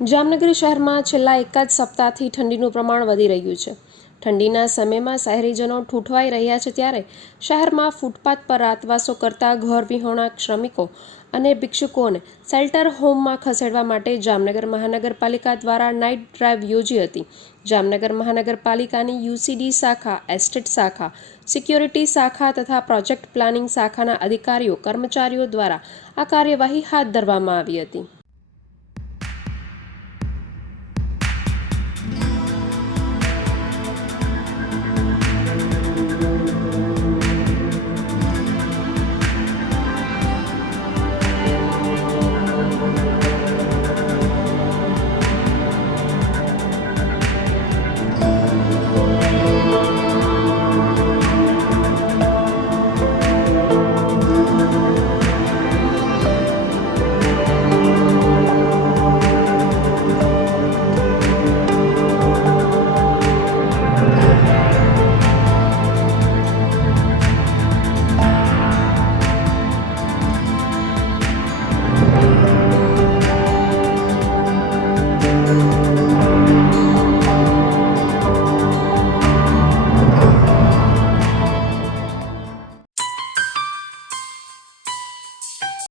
જામનગર શહેરમાં છેલ્લા એકાદ સપ્તાહથી ઠંડીનું પ્રમાણ વધી રહ્યું છે। ઠંડીના સમયમાં શહેરીજનો ઠૂંઠવાઈ રહ્યા છે, ત્યારે શહેરમાં ફૂટપાથ પર રાતવાસો કરતા ઘર વિહોણા શ્રમિકો અને ભિક્ષુકોને શેલ્ટર હોમમાં ખસેડવા માટે જામનગર મહાનગરપાલિકા દ્વારા નાઇટ ડ્રાઇવ યોજી હતી। જામનગર મહાનગરપાલિકાની યુસીડી શાખા, એસ્ટેટ શાખા, સિક્યોરિટી શાખા તથા પ્રોજેક્ટ પ્લાનિંગ શાખાના અધિકારીઓ કર્મચારીઓ દ્વારા આ કાર્યવાહી હાથ ધરવામાં આવી હતી।